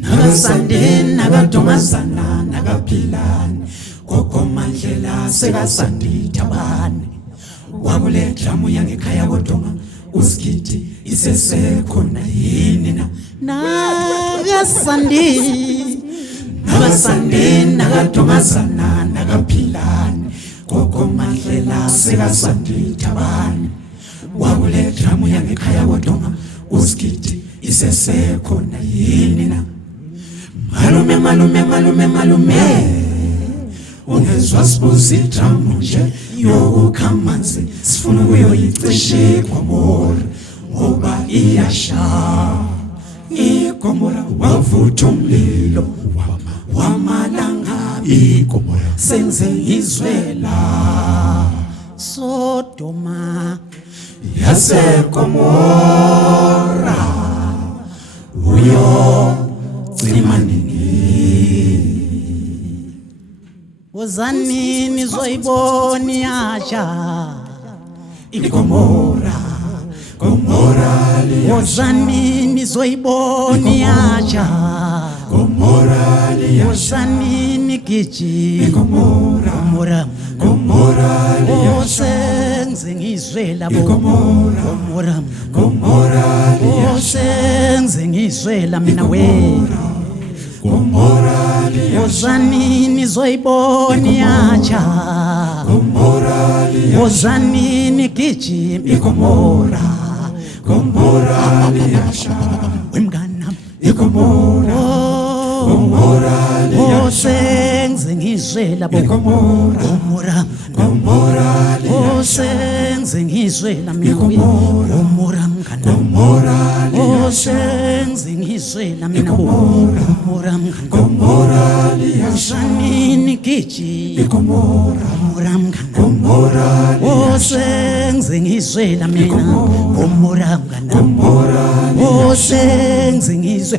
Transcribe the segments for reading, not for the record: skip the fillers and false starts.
Nagasande nagadongazana nagaphilani kokomandlela sekasandi tabani wakuletha muya ngekhaya kodwa usigidi isesekhona yini na nagasande nagadongazana nagaphilani kokomandlela sekasandi tabani wakuletha muya ngekhaya kodwa usigidi isesekhona yini na malume ungezwa sibuza idramu nje yokukhamanzi sifuna ukuyoyicisha igomora ngoba iyasha igomora wavutha umlilo wamalanga igomora senze izwela Sodoma yaseGomora uyo cimanini wozanini zoyiboni yatsha igomora wozanini zoyiboni yatsha wozanini giji igomora senze ngizwe labo Gomora senze ngizwe la mina we wozanini zoyiboni yatsha wozanini giji igomora liyasha wemngana igomora senze ngizwe labo Gomora senze ngizwe la mina Gomora mngana senze ngizwe la mina Gomora mngana wozanini giji igomora mngana senze ngizwe la mina Gomora mngana senze ngizwe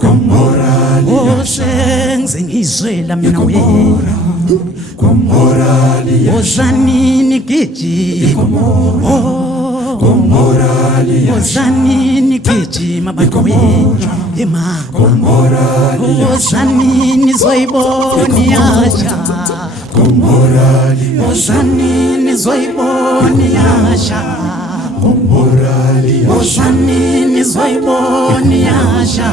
Gomora senze ngizwe la mina we wozanini giji wozanini giji mabantu we ema wozanini zoyiboni yatsha wozanini zoyiboni yatsha wozanini zoyiboni yatsha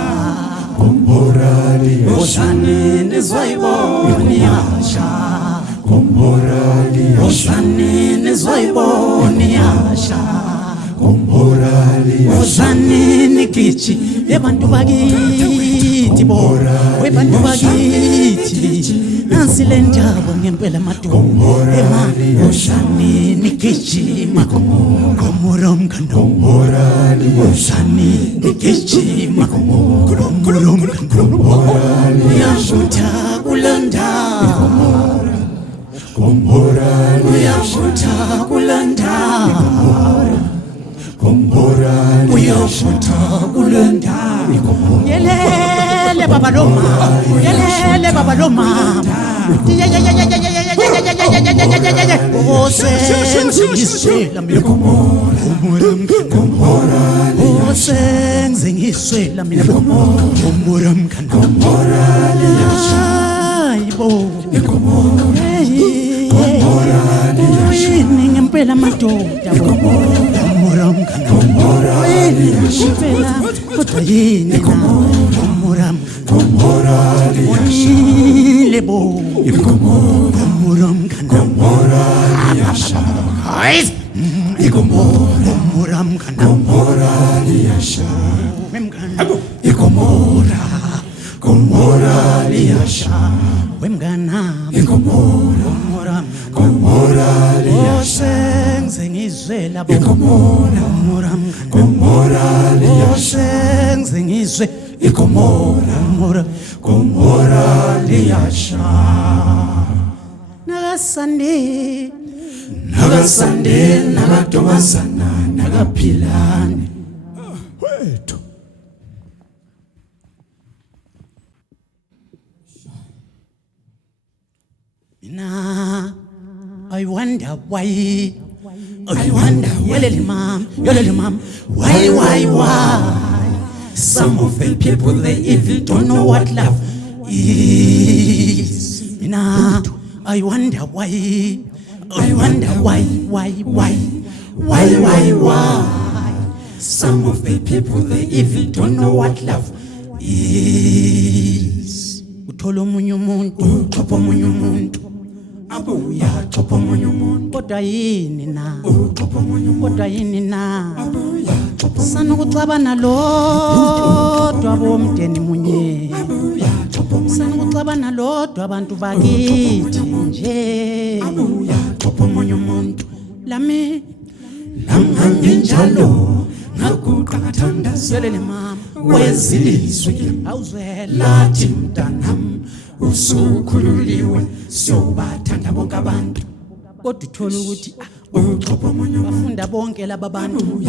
wozanini zoyiboni yatsha wozanini zoyiboni yatsha wozanini giji ebantu bakithi bo webantu bakithi nansi le ndaba ngempela madoda wozanini giji Gomora mngana wozanini giji Gomora mngana uyavutha kulanda uyavutha kulanda uyavutha kulanda yelele baba loma senze ngizwe la mina senze ngizwe la mina Gomora mngana ayibo ngempela madoda Gomora mngana ngempela kodwa yini Gomora lebo Gomora mngana liyasha Gomora mngana liyasha Gomora liyasha wemngana Gomora liyasha senze ngizwe labo Gomora liyasha senze ngizwe igomora liyasha nagasande nagadongazana nagaphilani wethu mina I wonder why I wonder, yelele mama, why? Some of the people, they even don't know what love is. I wonder why. I wonder why? Some of the people, they even don't know what love is. Uthola omunye umuntu, uthopha omunye umuntu, abuya thopha omunye umuntu. Kodwa yini na? Kodwa yini na? Sanokucabana lodwa bomndeni munye. Sanokucabana lodwa abantu bakithi nje. Abuya thopha omunye umuntu. Lami nginjalo ngakuqathandazele mama wezilizwe awuzwela lathi mntanami usukhululiwe siyobathanda bonke abantu kodwa uthola ukuthi bafunda bonke laba bantu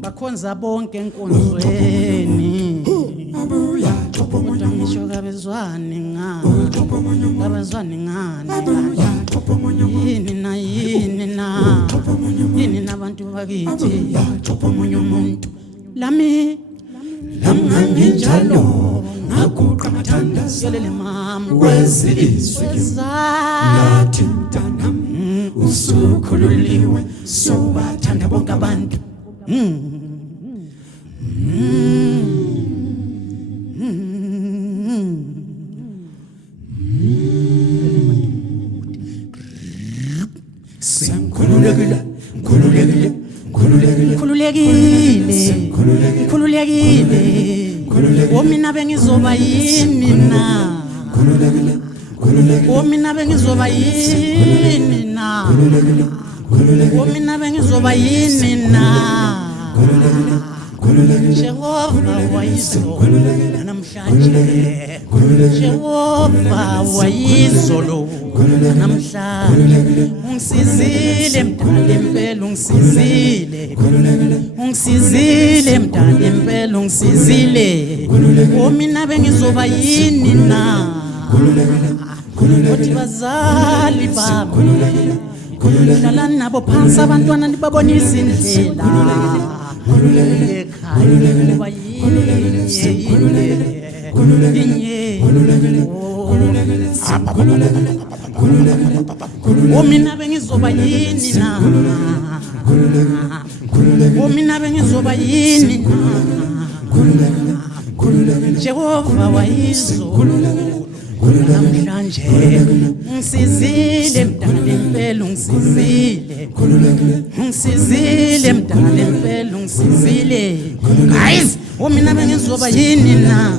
bakhonza bonke enkonzweni kodwa ngisho kabezwani ngani yini nabantu bakithi omunye umuntu lami nginjalo ngakuqathandazele mama wezilizwe lathi mntanami usukhululiwe siyobathanda bonke abantu Khululekile Omina bengizoba yini na Omina bengizoba yini na Omina bengizoba yini na Jehova wayizolo namhlanje Jehova wayizolo namhlanje ungisizile mdala impela ungisizile mdala impela ungisizile Omina bengizoba yini na Othi bazali bami hlala nabo phansi abantwana nibabonisa indlela ekhaya kuba Omina bengizoba yini na Omina bengizoba yini na Jehova wayizolo namhlanje ungisizile mdala impela ungisizile mdala impela ungisizile guys Omina bengizoba yini na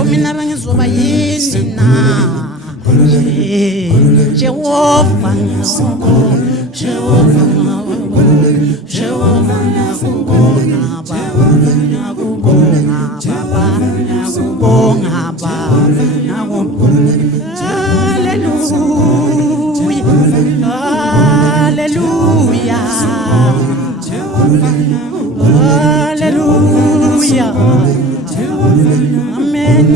Omina bengizoba yini na Jehova Hallelujah Amen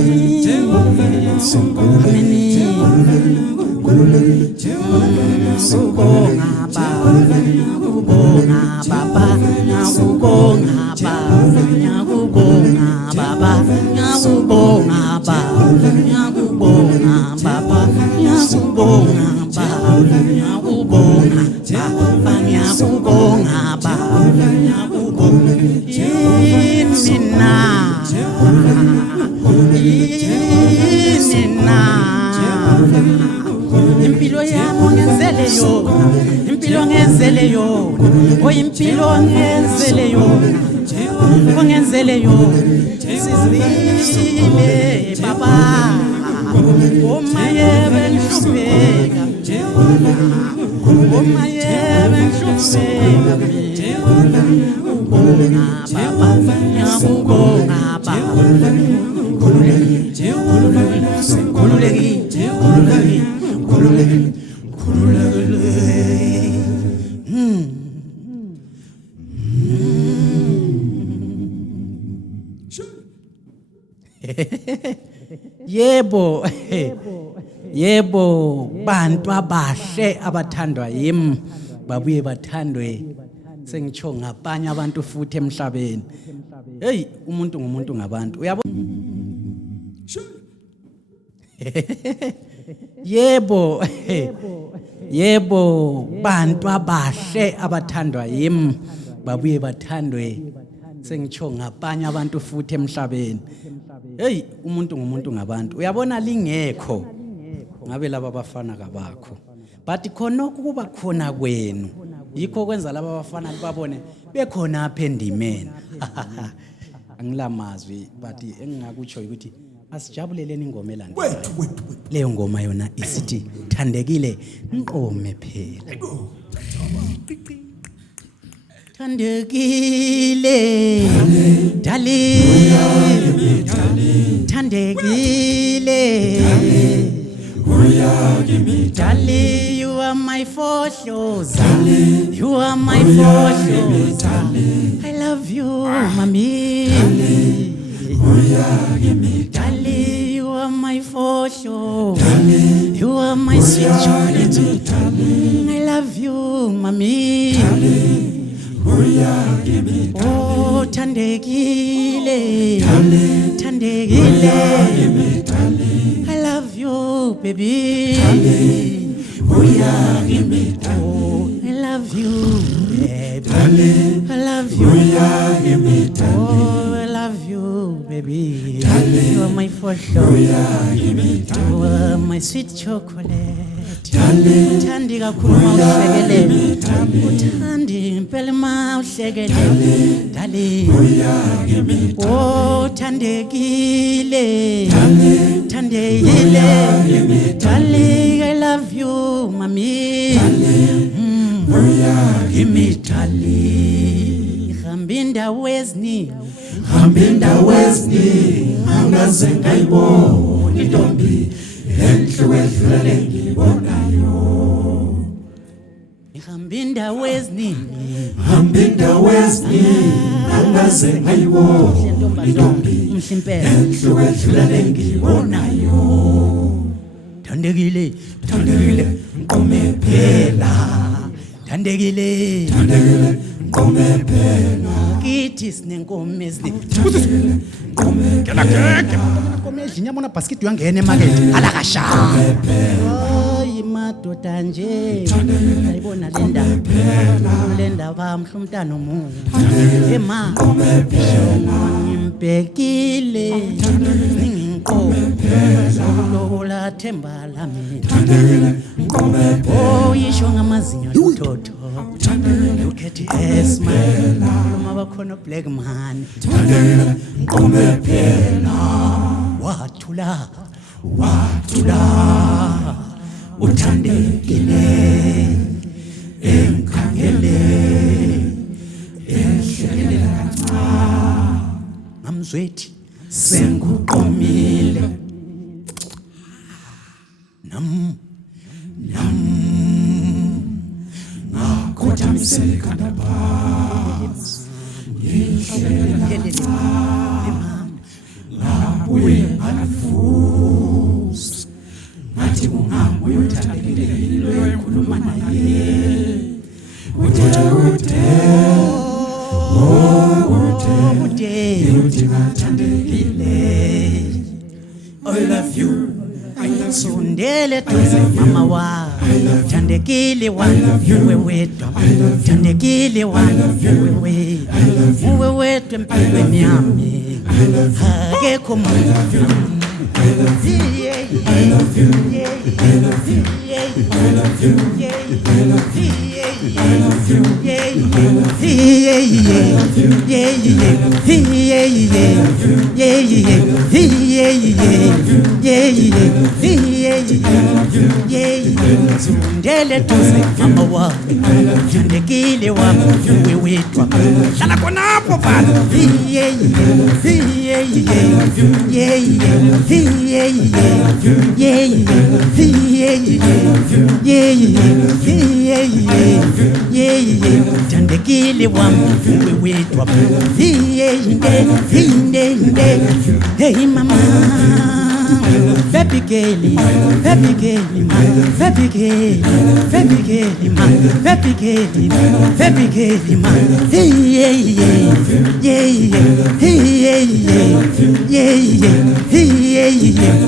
Impilo yami ngenzele yona impilo ngenzele yona sizile baba omaye benhlupheka ngiyakubonga baba Yebo Yebo bantu abahle abathandwa yimi babuye bathandwe sengitsho ngabanye abantu futhi emhlabeni. Hey umuntu ngumuntu ngabantu. Uyabona? Yebo yebo bantu abahle abathandwa yimi babuye bathandwe sengitsho ngabanye abantu futhi emhlabeni. Hey umuntu ngumuntu ngabantu. Uyabona lingekho ngabe laba bafana kabakho, but khona ukuba khona kwenu yikho kwenza laba bafana babone bekhona apha endimeni. Angilamazwi but engingakutsho ukuthi asijabuleleni ingoma elandelayo. Leyo ngoma yona isithi thandekile nqome phela. Thandekile dali thandekile Dali, you are my fortress. You are my fortress. I love you, mommy. Dali, you are my fortress. You are my sweet chocolate. I love you, mommy. Oh, thandekile, thandekile. I love you, baby. Oh, I love you, baby. I love you. Oh, I love you, baby. You are my first love. You are my sweet chocolate. Uthandi kakhulu mawuhlekele. Uthandi impela mawuhlekele. Dali. Oh, thandekile. Thandekile. Dali, I love you, mami. Give me dali. Hambinda wezni. Hambinda wezni. Angaze ngayibona intombi. Enhlwehlele ngibonayo. Hambinda wezni. Hambinda wezni. Angaze ngayibona intombi. Enhlwehlele ngibonayo. Thandekile, thandekile, nqome phela. Thandekile, thandekile, nqome phela. Kithi sinenkomo eziningi. Nkomo ezinyamona basket uyangena emarket alakashaya. Oy madoda nje. Ayibona le ndaba mhla umntana omunye. Ema ngimbekile. Lola themba lami. Oh yisho ngamazinyo lutotho. Look at his smile. Uma bakhona black man. Nqome phela. Wathula. Wathula. Uthandekile. Enkhangele. Enhlele kancane. Ngamzwethi senguqomile. Ngakhothamisela ikhanda phansi. Ngabuye ngalifuza. Ngathi kungabuye uthandekile loyikhuluma naye. Uthi ngathandekile. I love you. Sondele duze mama wa. Thandekile wena uwe wedwa. Thandekile wena uwe wedwa empilweni yami. Akekho umuntu. I love you. I love you. I love you. I love you. I love you. I love you. Sondele duze mama wa. Thandekile wami uwe wedwa. Hlala khonapho baba. Thandekile wami uwe wedwa. Hey mama. baby girl, baby girl, baby girl, baby girl, baby girl, baby girl, hey yeah yeah yeah hey yeah yeah yeah hey yeah yeah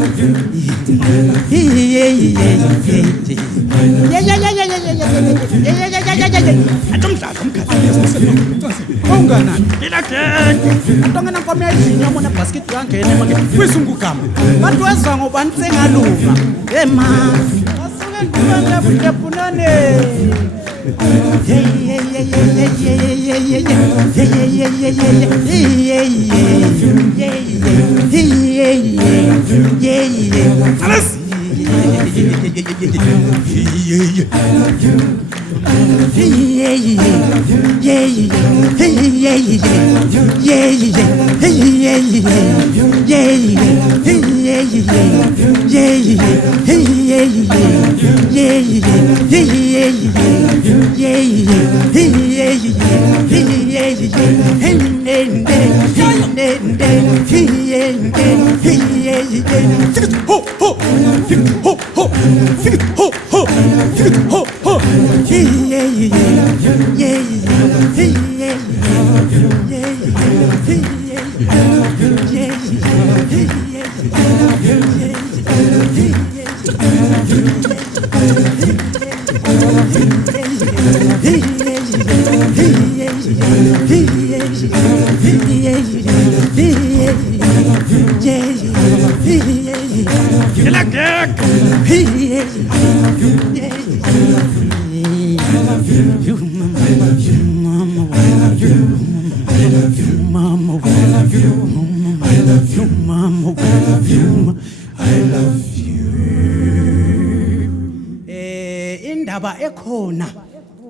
indaba ekhona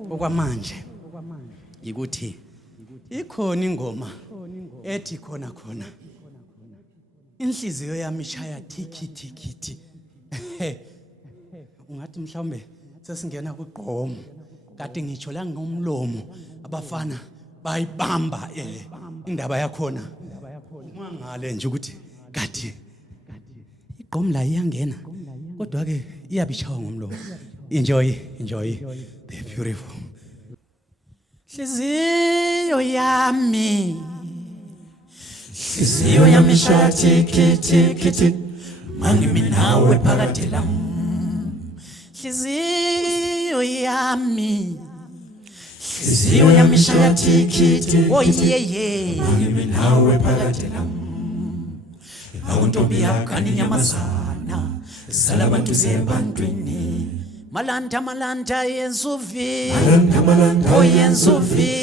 okwamanje yikuthi ikhona ingoma ethi khona khona inhliziyo yami ishaya thiki thiki thiki ungathi mhlawumbe sesingena kugqomo kade ngitsho la ngomlomo abafana bayibamba indaba yakhona mangale nje ukuthi kade igqomo la iyangena kodwa ke iyabichawa ngomlomo. Enjoy the beautiful hliziyo yami shaya thiki thiki thiki mangimi nawe phakathi lam hliziyo yami shaya thiki thiki oh yeah mangimi nawe phakathi lam akuntombi yakani nyamazana salabantu zebantwini malanta yensuvi oh yensuvi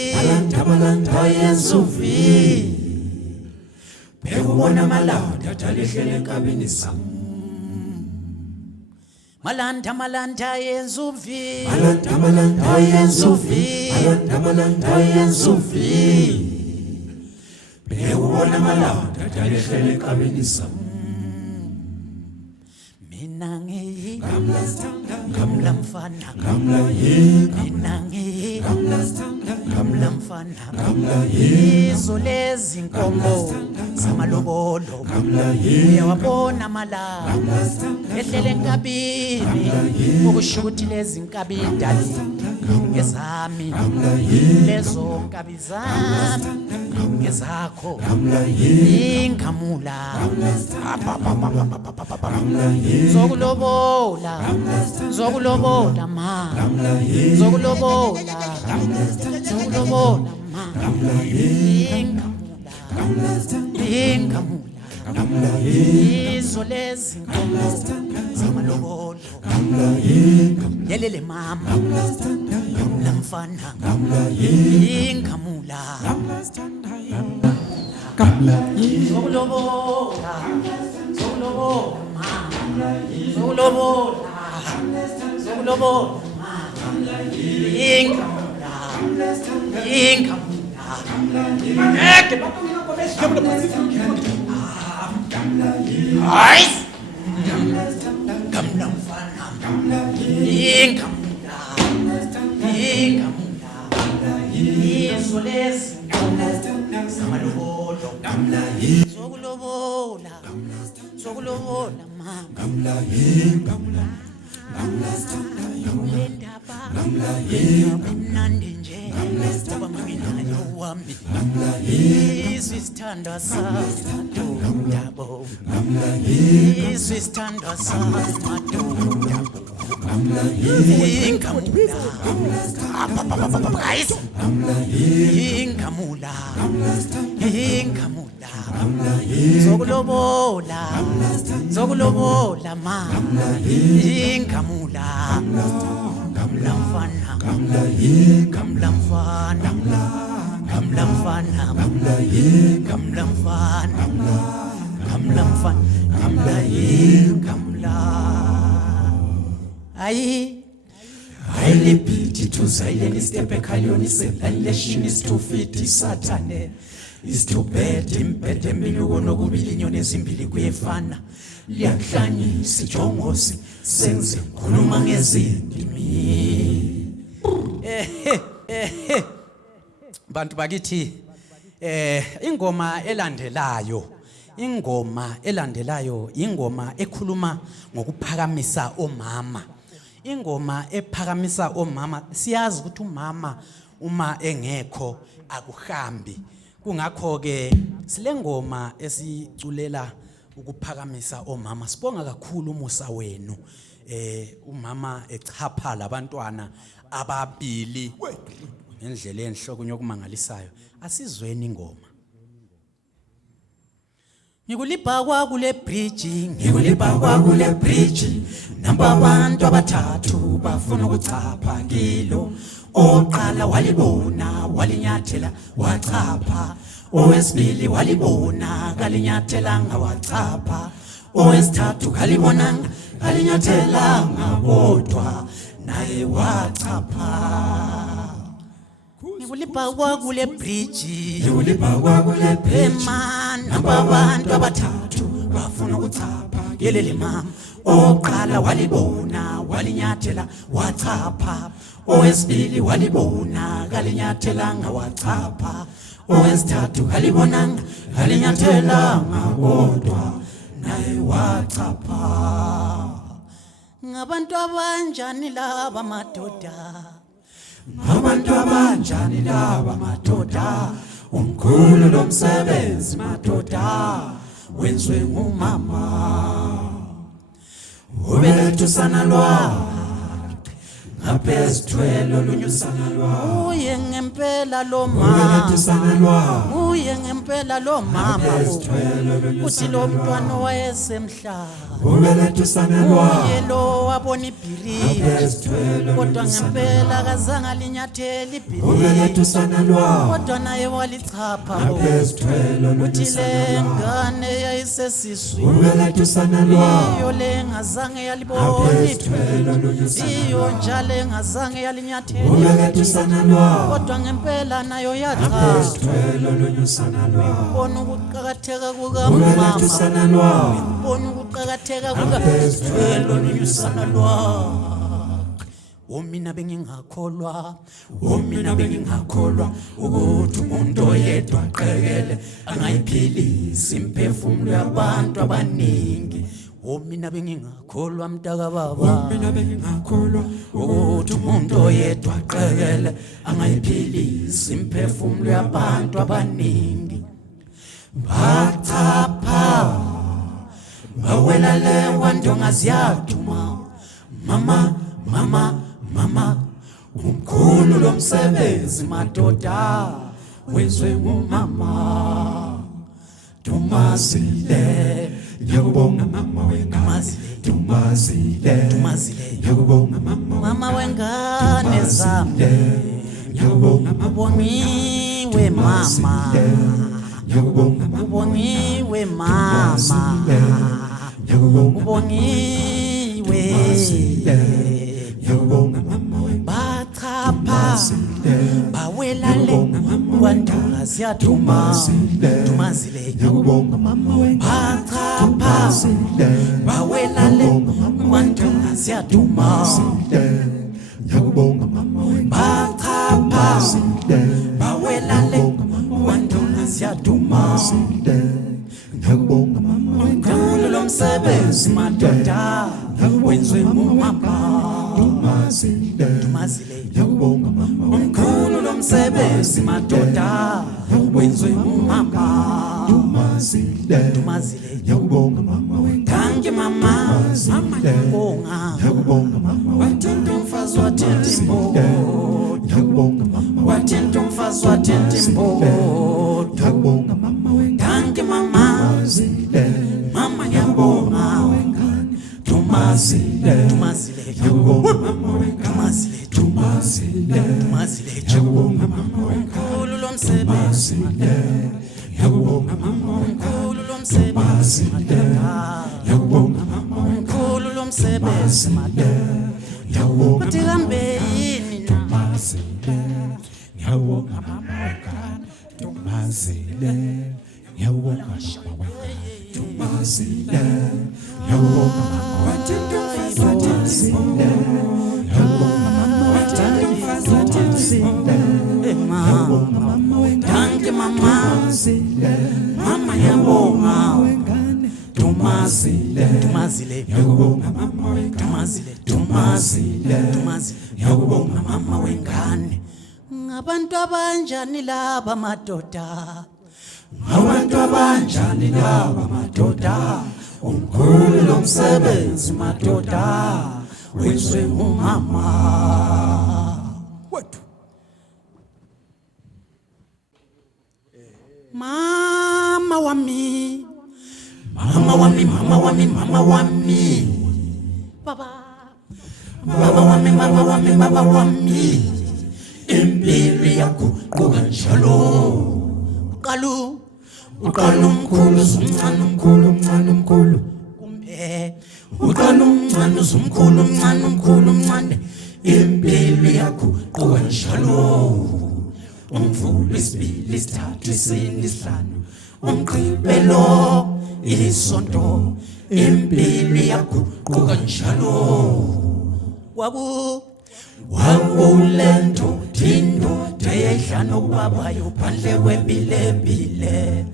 bekubona malanta talihlele enkabini sam malanta yensuvi oh yensuvi bekubona malanta talihlele enkabini sam mina ngiyi Kamla mfana izo lezi nkomo zamalobolo uyawabona mala ehlele enkabini ukushuthi lezi nkabi dali ngezami lezo nkabi zami ngezakho ingamula zokulobola ma ingamula izo lezi nkomo zamalobolo yelele mama lamfana ingamula zokulobola ingamula amalobolo zokulobola mama mnandi nje ngoba nginayo wami isithandwa samadodabo isithandwa samadodabo ingamula guys ingamula zokulobola mama ingamula gamlamfana I liberty to silent step ekhayoni selation is to fit Saturday is to bed impede miluko nokubili inyoni ezimbili kuyefana liyahlanyisa ijongosi senze ngikhuluma ngezindimi bantu bakithi ingoma elandelayo ingoma ekhuluma ngokuphakamisa omama. Ingoma ephakamisa omama siyazi ukuthi umama uma engekho akuhambi. Kungakho ke silengoma esiculela ukuphakamisa omama. Sibonga kakhulu umusa wenu. Umama echapha labantwana ababili ngendlela enhloko yokumangalisayo. Asizweni ingoma. Ngikulipa kwa kule bridge namba abantu abathathu bafuna ukuchapha kilo oqala walibona walinyathela wachapha owesibili walibona kalinyathela ngawachapha owesithathu kalibonanga kalinyathela ngakodwa naye wachapha. Ngikulipa kwa kule bridge man namba abantu abathathu bafuna ukuchapha yelele mama oqala walibona walinyathela wachapha owesibili walibona kalinyathela ngawachapha owesithathu kalibonanga kalinyathela ngakodwa naye wachapha. Ngabantu abanjani laba madoda abantu abanjani laba madoda umkhulu lomsebenzi madoda wenzwe ngumama ubelethu sana lwa ngaphezithwelo lunyusana lwa uye ngempela lo mama uye ngempela lo mama uthi lo mntwana wayesemhlaba ubelethu sana lwa uye lo wabona ibhiri kodwa ngempela kazange alinyathela ibhiri ubelethu sana lwa kodwa naye walichapha uthi le ngane yayisesiswini ubelethu sana lwa iyo le ngazange yalibona iyo njalo ngazange yalinyathela ubelethu sana lwa kodwa ngempela nayo yachapha bona ukuqakatheka kukamama ubelethu sana lwa bona ukuqakatheka kukamama lunyusana lwa. Mina bengingakholwa ukuthi umuntu oyedwa aqekele angayiphilisi imphefumulo yabantu abaningi. Mina bengingakholwa mntaka baba mina bengingakholwa ukuthi umuntu oyedwa aqekele angayiphilisi imphefumulo yabantu abaningi. Bachapha bawela lewa ndonga ziyaduma mama umkhulu lomsebenzi madoda wenzwe ngumama Dumazile ngiyakubonga mama wengane Dumazile ngiyakubonga mama wengane zami ngiyakubonga ubongiwe mama ubongiwe mama ubongiwe bachapha bawelale kwandunga ziyadumazile bachapha bawelale kwandunga ziyadumazile bachapha bawelale siyadumazile ngiyabonga mama wengane lo msebenzi madoda wenziwe ngumama dumazile ngiyabonga mama wengane lo msebenzi madoda wenziwe ngumama dumazile ngiyabonga mama wengane mama ngiyabonga mama wathanda umfazi wathanda imbobo ngiyabonga mama wathanda umfazi wathanda imbobo ngiyabonga mama wengane mama mama ngiyabonga wengane dumazile ngiyabonga mama wengane dumazile ngiyabonga mama wengane lo msebenzi ngiyabonga mama wengane lo msebenzi ngiyabonga mama wengane lo msebenzi ngiyabonga matirambe yini dumazile ngiyabonga mama wengane dumazile ngiyabonga mama wengane dumazile ngiyabonga mama wathanda umfazi wathanda ngiyabonga mama wathanda umfazi wathanda ngiyabonga mama wengane mama mama ngiyabonga wengane dumazile ngiyabonga mama wengane dumazile ngiyabonga mama wengane ngabantu abanjani laba madoda ngabantu abanjani laba madoda umkhulu lo msebenzi madoda wenziwe ngumama wethu mama wami mama wami mama wami mama wami baba baba wami mama wami baba wami impilo yakho kanjalo uqala umkhulu umncane umkhulu kumbe uqala umncane umkhulu umncane impilo yakho kanjalo umvulo isibili isithathu isine isihlanu umgqibelo isonto impilo yakho kanjalo wawulento thindo deyehlano kwabayo phandle kwempilempile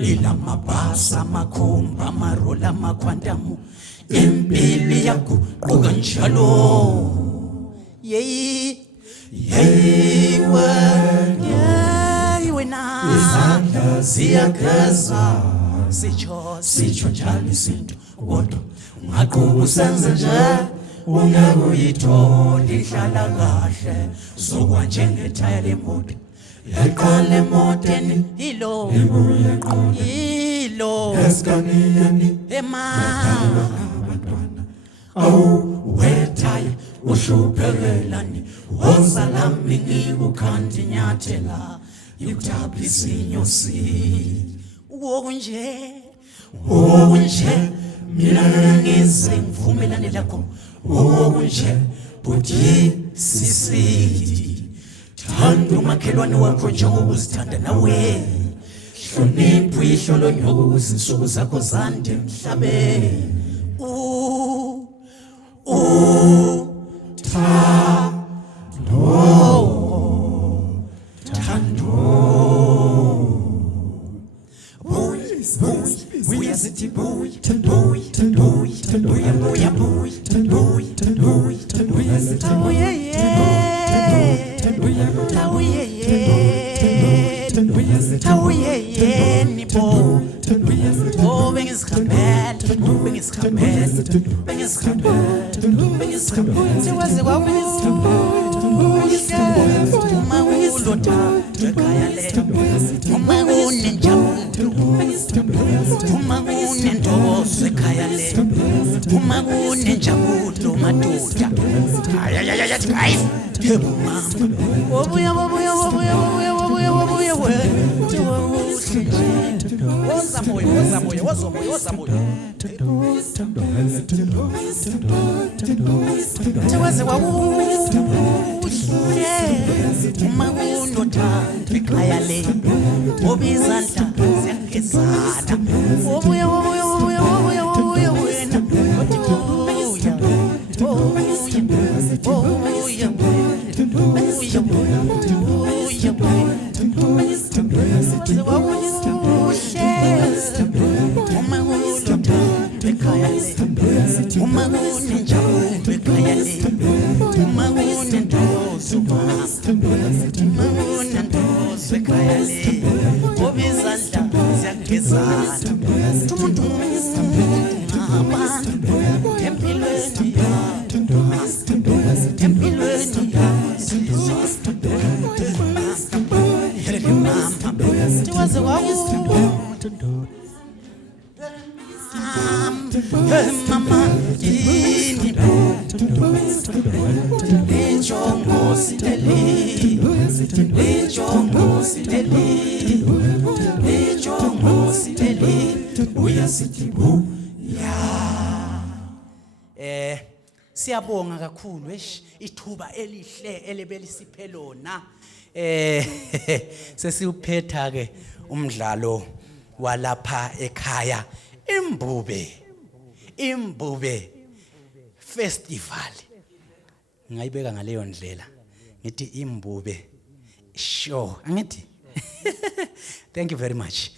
ilamabhasa amakhumba amarola amakhwantamu impilo yakho kanjalo yeyi wena izandla ziyageza sitsho njalo izinto kodwa ungaqhuba usenze nje ungekuyithola ihlala kahle zokwa njengethaya lemoto yaqala emoteni ilo esikaniyeni abantwana awuwethaya uhluphelelani wozalami ngikukhanda inyathela yikuthapha inyosi okunje mina ngize ngivumelane lakho okunje buthi sisi thanda umakhelwane wakho njengokuzithanda nawe hlonipha ihlolo nyoko kuzinsuku zakho zande emhlabeni Oh, ngoba izandla ziyagezana umuntu ngabantu empilweni waze mama yini Lijongo siteli uyasitibu ya siyabonga kakhulu ithuba elihle elebelisiphe lona sesiuphetha ke umdlalo walapha ekhaya Imbube Festival ngayibeka ngaleyo ndlela ngithi Imbube sure angithi thank you very much.